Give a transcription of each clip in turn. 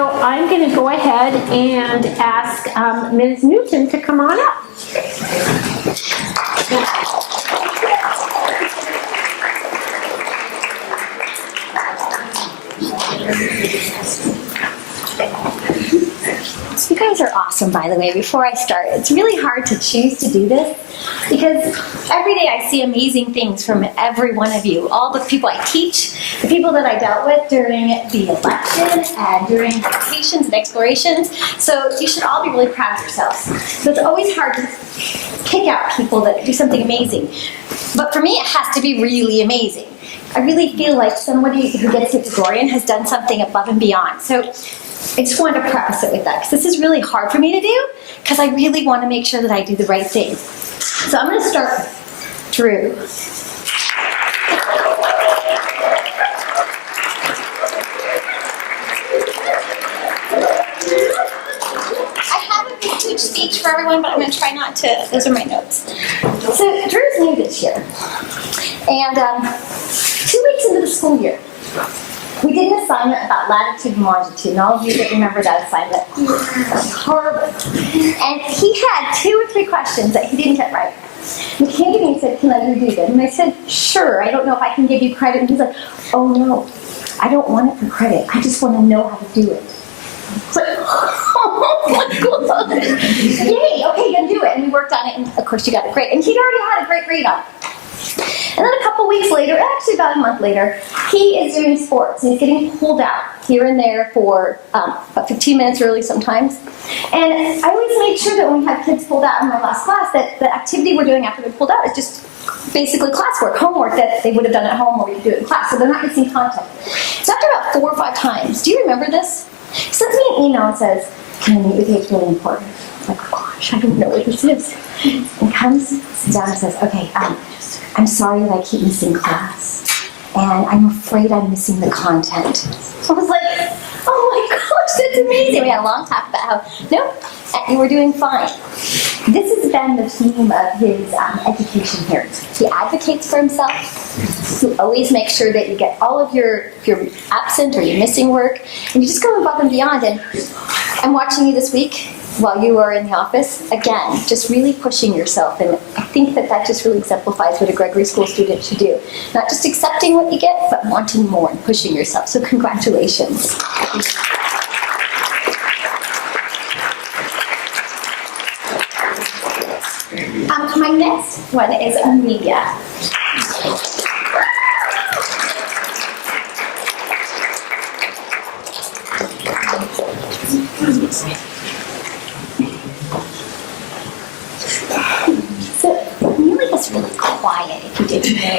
So I'm going to go ahead and ask Ms. Newton to come on up. You guys are awesome, by the way. Before I start, it's really hard to choose to do this because every day I see amazing things from every one of you. All the people I teach, the people that I dealt with during the election and during vacations and explorations. So you should all be really proud of yourselves. So it's always hard to pick out people that do something amazing. But for me, it has to be really amazing. I really feel like somebody who gets to Gregorian has done something above and beyond. So I just wanted to preface it with that because this is really hard for me to do because I really want to make sure that I do the right thing. So I'm going to start with Drew. I have a big huge speech for everyone, but I'm going to try not to. Those are my notes. So Drew's new this year. And 2 weeks into the school year, we did an assignment about latitude and longitude, and all of you that remember that assignment. Horrible. And he had 2 or 3 questions that he didn't get right. He came to me and said, "Can I redo them?" And I said, "Sure, I don't know if I can give you credit." And he's like, "Oh no, I don't want it for credit. I just want to know how to do it." It's like, oh my God. Yay, okay, then do it. And we worked on it, and of course you got it great. And he'd already had a great grade on it. And then a couple weeks later, actually about a month later, he is doing sports. And he's getting pulled out here and there for about 15 minutes early sometimes. And I always made sure that when we had kids pulled out in my last class, that the activity we're doing after they're pulled out is just basically classwork, homework that they would have done at home or we could do it in class. So they're not missing content. So after about 4 or 5 times, do you remember this? He sends me an email and says, "Can I meet with you? It's really important." I'm like, "Oh gosh, I don't know what this is." And comes, sits down and says, "Okay, I'm sorry that I keep missing class, and I'm afraid I'm missing the content." I was like, "Oh my gosh, that's amazing." We had a long talk about how, nope, you were doing fine. This has been the theme of his education here. He advocates for himself. He always makes sure that you get all of your absent or your missing work, and you just go above and beyond. And I'm watching you this week while you are in the office, again, just really pushing yourself. And I think that that just really exemplifies what a Gregory School student should do. Not just accepting what you get, but wanting more and pushing yourself. So congratulations. My next one is Amelia. So, Amelia's really quiet, if you didn't know.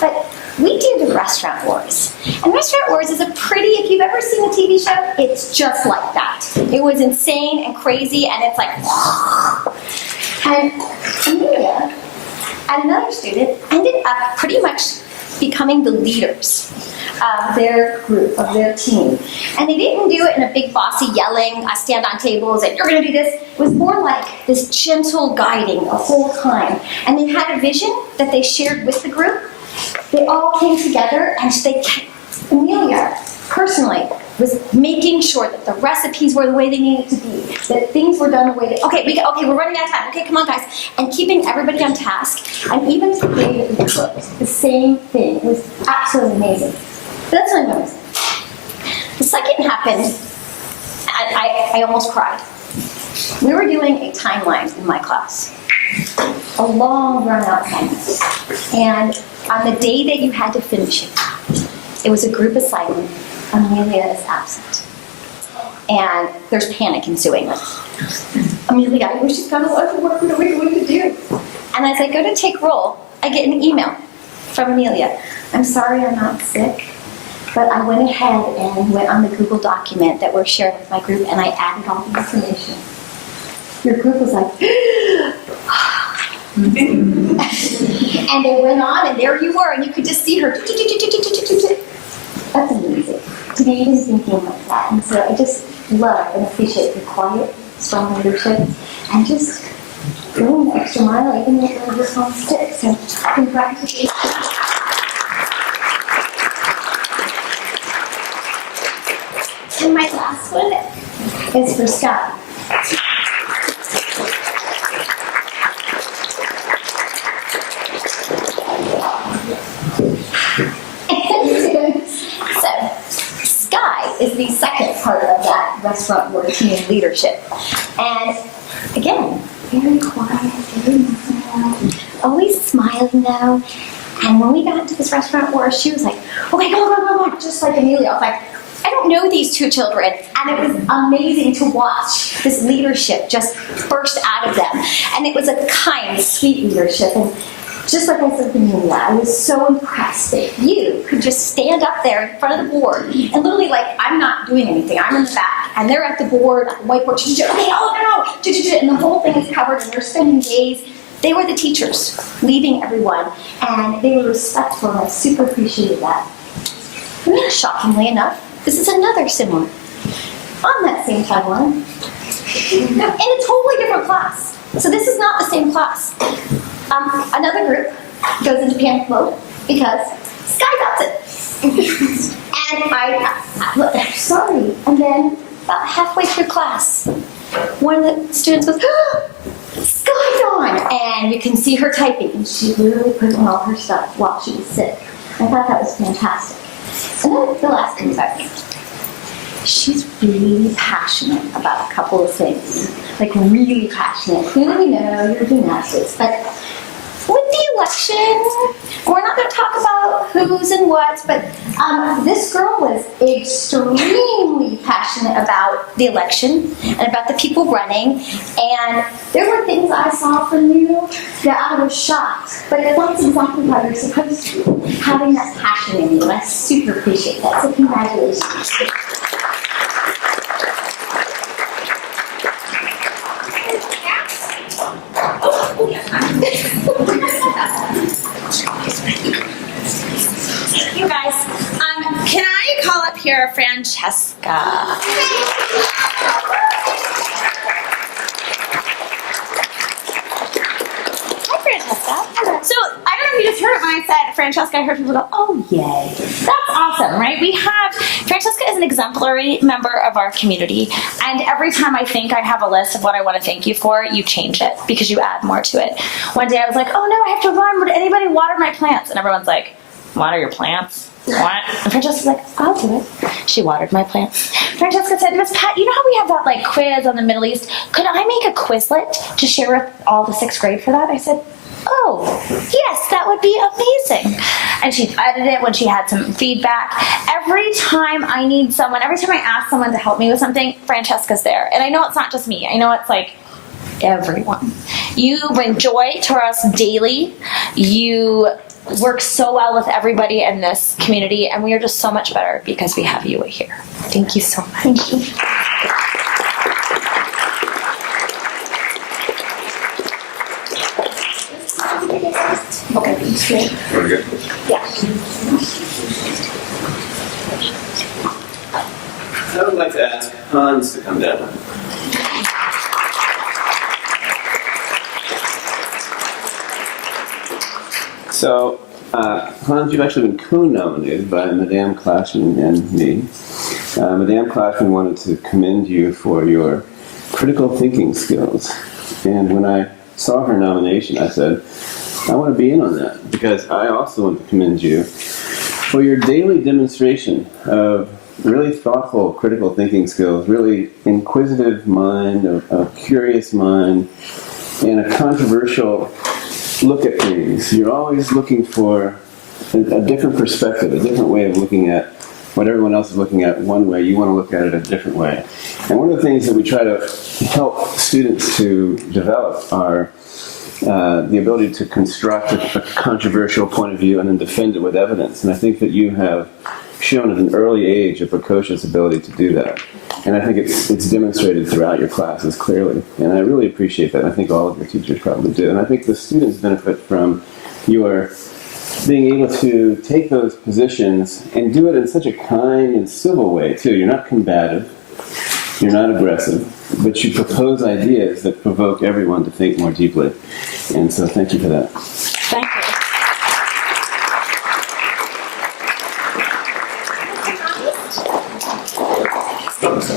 But we do the Restaurant Wars. And Restaurant Wars is a pretty, if you've ever seen a TV show, it's just like that. It was insane and crazy, and it's like, and Amelia and another student ended up pretty much becoming the leaders of their group, of their team. And they didn't do it in a big bossy yelling, "I stand on tables," and "you're going to do this." It was more like this gentle guiding the whole time. And they had a vision that they shared with the group. They all came together, and Amelia, personally, was making sure that the recipes were the way they needed to be, that things were done the way they, okay, we're running out of time, okay, come on guys, and keeping everybody on task, and even the way that we cooked, the same thing. It was absolutely amazing. But that's only one reason. The second happened, I almost cried. We were doing a timeline in my class, a long run-out timeline, and on the day that you had to finish it, it was a group assignment. Amelia is absent. And there's panic ensuing. Amelia, I wish you'd gone to work. What are we going to do? And as I go to take roll, I get an email from Amelia. "I'm sorry I'm not sick, but I went ahead and went on the Google document that we're sharing with my group, and I added all the information." Your group was like, and they went on, and there you were, and you could just see her. That's amazing, to be even thinking like that. And so I just love and appreciate your quiet, strong leadership, and just going the extra mile, even though it was on stick. So congratulations. And my last one is for Scott. So, Sky is the second part of that restaurant board community leadership. And again, very quiet, very mild, always smiling though. And when we got into this restaurant war, she was like, okay, go, just like Amelia. I was like, I don't know these two children. And it was amazing to watch this leadership just burst out of them. And it was a kind, sweet leadership. And just like I said to Amelia, I was so impressed that you could just stand up there in front of the board and literally like, I'm not doing anything, I'm in the back. And they're at the board, at the whiteboard, okay, oh no, and the whole thing is covered and they're spending days. They were the teachers, leading everyone, and they were respectful, and I super appreciated that. And then, shockingly enough, this is another similar, on that same timeline, in a totally different class. So this is not the same class. Another group goes into panic mode because Sky got it. And I'm sorry, and then about halfway through class, one of the students goes, Sky's on! And you can see her typing. And she literally put in all her stuff while she was sick. I thought that was fantastic. And then the last thing about me. She's really passionate about a couple of things. Like really passionate. Clearly we know you're gymnastics, but with the election, we're not going to talk about who's and what, but this girl was extremely passionate about the election and about the people running. And there were things I saw from you that I was shocked, but that's exactly how you're supposed to be, having that passion in you. And I super appreciate that. So congratulations. You guys, can I call up here Francesca? Hi, Francesca. So, I don't know if you just heard it when I said Francesca. I heard people go, oh, yay. That's awesome, right? Francesca is an exemplary member of our community. And every time I think I have a list of what I want to thank you for, you change it because you add more to it. One day I was like, oh no, I have to run. Would anybody water my plants? And everyone's like, water your plants? What? And Francesca's like, I'll do it. She watered my plants. Francesca said, Miss Pat, you know how we have that like quiz on the Middle East? Could I make a Quizlet to share with all the 6th grade for that? I said, oh, yes, that would be amazing. And she edited it when she had some feedback. Every time I ask someone to help me with something, Francesca's there. And I know it's not just me. I know it's like everyone. You bring joy to us daily. You work so well with everybody in this community, and we are just so much better because we have you here. Thank you so much. Thank you. Okay, Very good. yeah. I would like to ask Hans to come down. So, Hans, you've actually been co-nominated by Madame Clashman and me. Madame Clashman wanted to commend you for your critical thinking skills. And when I saw her nomination, I said, I want to be in on that because I also want to commend you for your daily demonstration of really thoughtful critical thinking skills, really inquisitive mind, a curious mind, and a controversial look at things. You're always looking for a different perspective, a different way of looking at what everyone else is looking at one way. You want to look at it a different way. And one of the things that we try to help students to develop are the ability to construct a controversial point of view and then defend it with evidence. And I think that you have shown at an early age a precocious ability to do that. And I think it's demonstrated throughout your classes clearly. And I really appreciate that. I think all of your teachers probably do. And I think the students benefit from your being able to take those positions and do it in such a kind and civil way, too. You're not combative. You're not aggressive. But you propose ideas that provoke everyone to think more deeply. And so thank you for that. Thank you. It's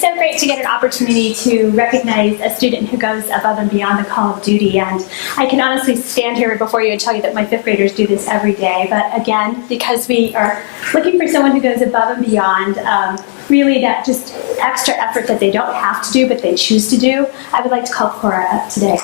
so great to get an opportunity to recognize a student who goes above and beyond the call of duty. And I can honestly stand here before you and tell you that my fifth graders do this every day. But again, because we are looking for someone who goes above and beyond, really that just extra effort that they don't have to do, but they choose to do, I would like to call Cora up today.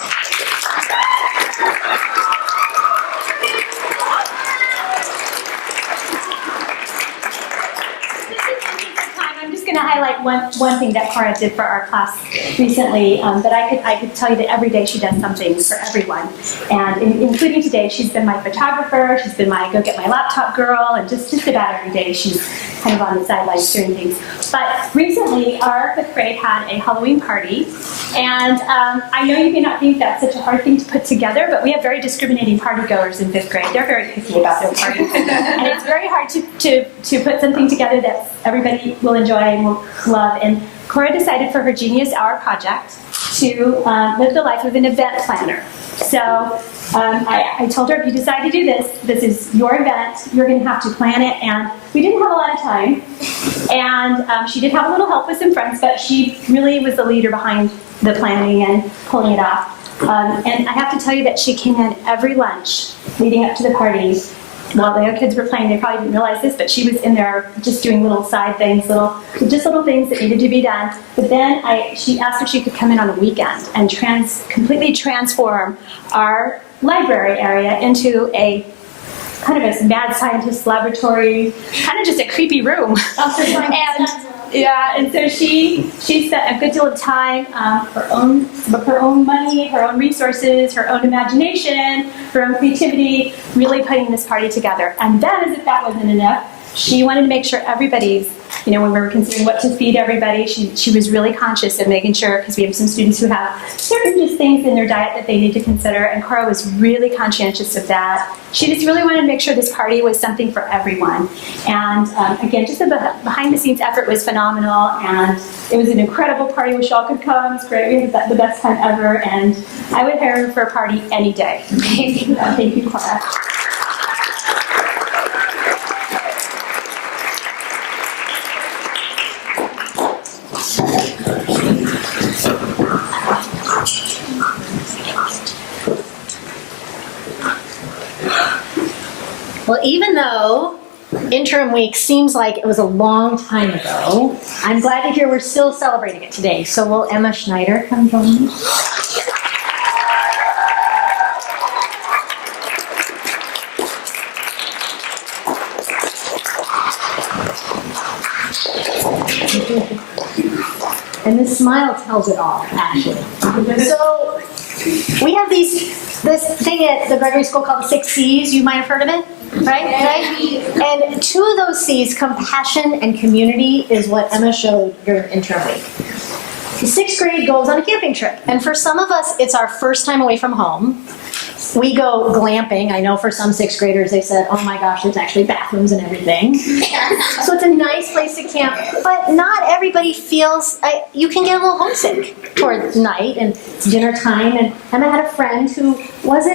I'm going to highlight one thing that Cora did for our class recently, but I could tell you that every day she does something for everyone, and including today, she's been my photographer, she's been my go get my laptop girl, and just about every day she's kind of on the sidelines doing things. But recently, our fifth grade had a Halloween party, and I know you may not think that's such a hard thing to put together, but we have very discriminating party goers in fifth grade. They're very picky about their parties, and it's very hard to put something together that everybody will enjoy and will love. And Cora decided for her Genius Hour project to live the life of an event planner. So I told her, if you decide to do this, this is your event, you're going to have to plan it. And we didn't have a lot of time. And she did have a little help with some friends, but she really was the leader behind the planning and pulling it off. And I have to tell you that she came in every lunch leading up to the party. While the other kids were playing, they probably didn't realize this, but she was in there just doing little side things, little things that needed to be done. But then she asked if she could come in on a weekend and completely transform our library area into a kind of a mad scientist laboratory, kind of just a creepy room. And so she spent a good deal of time, her own money, her own resources, her own imagination, her own creativity, really putting this party together. And then, as if that wasn't enough, she wanted to make sure everybody's, when we were considering what to feed everybody, she was really conscious of making sure, because we have some students who have certain just things in their diet that they need to consider, and Cora was really conscientious of that. She just really wanted to make sure this party was something for everyone. And again, just the behind-the-scenes effort was phenomenal, and it was an incredible party. Wish y'all could come. It was great. We had the best time ever, and I would hire her for a party any day. Thank you, Cora. Well, even though interim week seems like it was a long time ago, I'm glad to hear we're still celebrating it today. So will Emma Schneider come join me? And this smile tells it all, actually. So we have this thing at the Gregory School called the 6 C's. You might have heard of it, right? And 2 of those C's, compassion and community, is what Emma showed during interim week. The 6th grade goes on a camping trip. And for some of us, it's our first time away from home. We go glamping. I know for some 6th graders, they said, oh my gosh, there's actually bathrooms and everything. So it's a nice place to camp. But not everybody feels, you can get a little homesick toward night and dinner time. And Emma had a friend who was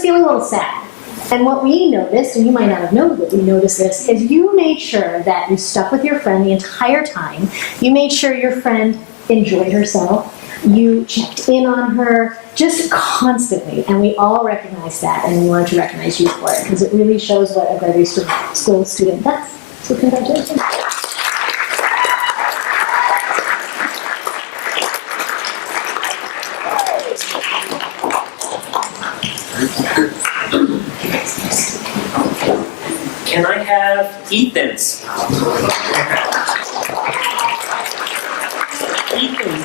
feeling a little sad. And what we noticed, and you might not have known that we noticed this, is you made sure that you stuck with your friend the entire time. You made sure your friend enjoyed herself. You checked in on her just constantly, and we all recognized that, and we wanted to recognize you for it, because it really shows what a Gregory School student does. So congratulations. Can I have Ethan's? Ethan.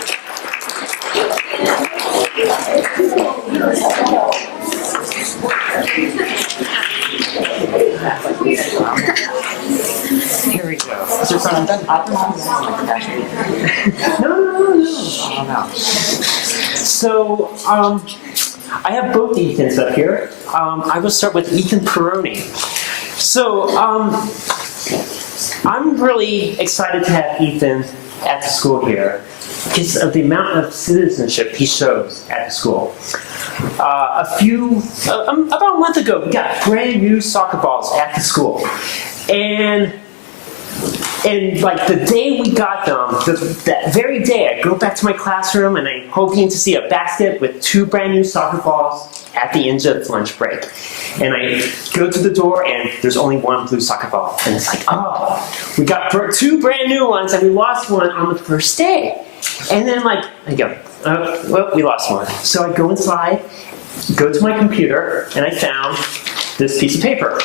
Here we go. Is there something done? No. So, I have both Ethans up here. I will start with Ethan Peroni. So, I'm really excited to have Ethan at the school here because of the amount of citizenship he shows at the school. About a month ago, we got brand new soccer balls at the school. And like the day we got them, that very day, I go back to my classroom and I'm hoping to see a basket with 2 brand new soccer balls at the end of lunch break. And I go to the door and there's only 1 blue soccer ball. And it's like, oh, we got 2 brand new ones and we lost one on the first day. And then I go, well, we lost one. So I go inside, go to my computer, and I found this piece of paper.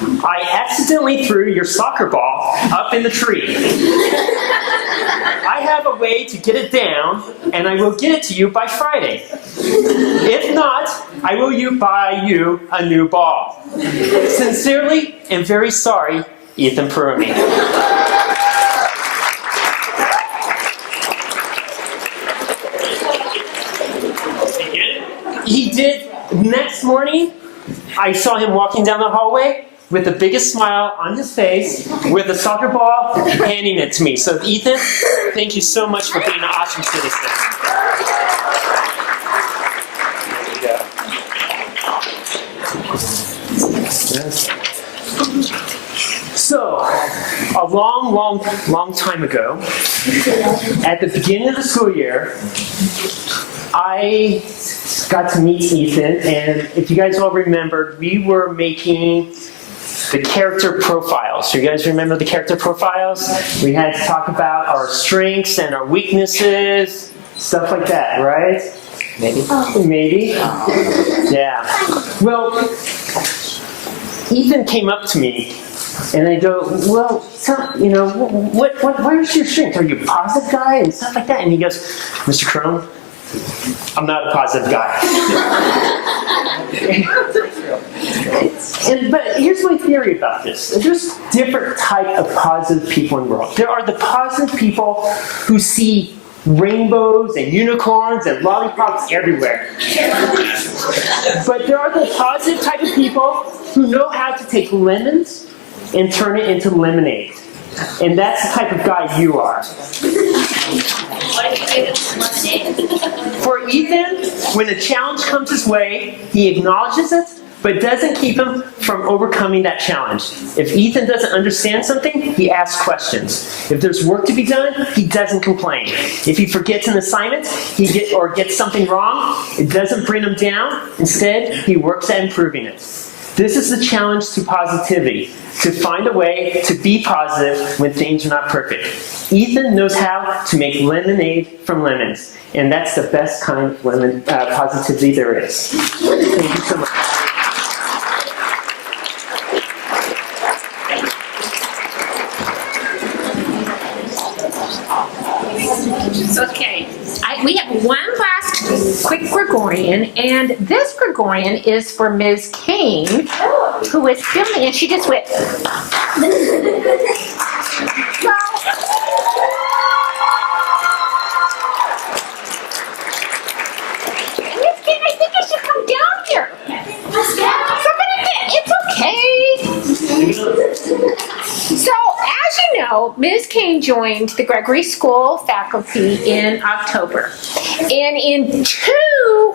I accidentally threw your soccer ball up in the tree. I have a way to get it down, and I will get it to you by Friday. If not, I will buy you a new ball. Sincerely and very sorry, Ethan Perumi. He did. Next morning, I saw him walking down the hallway with the biggest smile on his face, with a soccer ball, handing it to me. So Ethan, thank you so much for being an awesome citizen. There you go. So, a long time ago, at the beginning of the school year, I got to meet Ethan, and if you guys all remember, we were making the character profiles. So you guys remember the character profiles? We had to talk about our strengths and our weaknesses, stuff like that, right? Maybe. Maybe? Yeah. Well, Ethan came up to me, and I go, well, where's your strength? Are you a positive guy? And stuff like that. And he goes, Mr. Crone, I'm not a positive guy. But here's my theory about this. There's different type of positive people in the world. There are the positive people who see rainbows and unicorns and lollipops everywhere. But there are the positive type of people who know how to take lemons and turn it into lemonade. And that's the type of guy you are. For Ethan, when a challenge comes his way, he acknowledges it, but doesn't keep him from overcoming that challenge. If Ethan doesn't understand something, he asks questions. If there's work to be done, he doesn't complain. If he forgets an assignment or gets something wrong, it doesn't bring him down. Instead, he works at improving it. This is the challenge to positivity, to find a way to be positive when things are not perfect. Ethan knows how to make lemonade from lemons, and that's the best kind of positivity there is. Thank you so much. Okay, we have one last quick Gregorian, and this Gregorian is for Ms. Kane, who is filming, and she just went. Ms. Kane, I think you should come down here. It's okay. So, as you know, Ms. Kane joined the Gregory School faculty in October. And in 2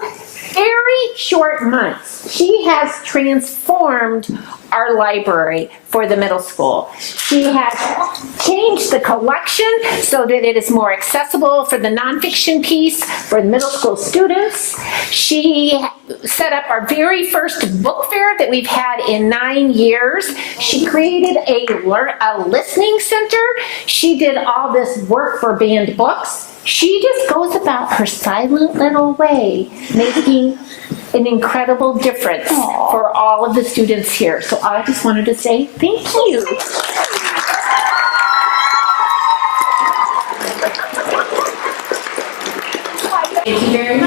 very short months, she has transformed our library for the middle school. She has changed the collection so that it is more accessible for the nonfiction piece for the middle school students. She set up our very first book fair that we've had in 9 years. She created a listening center. She did all this work for banned books. She just goes about her silent little way, making an incredible difference for all of the students here. So I just wanted to say thank you. Thank you very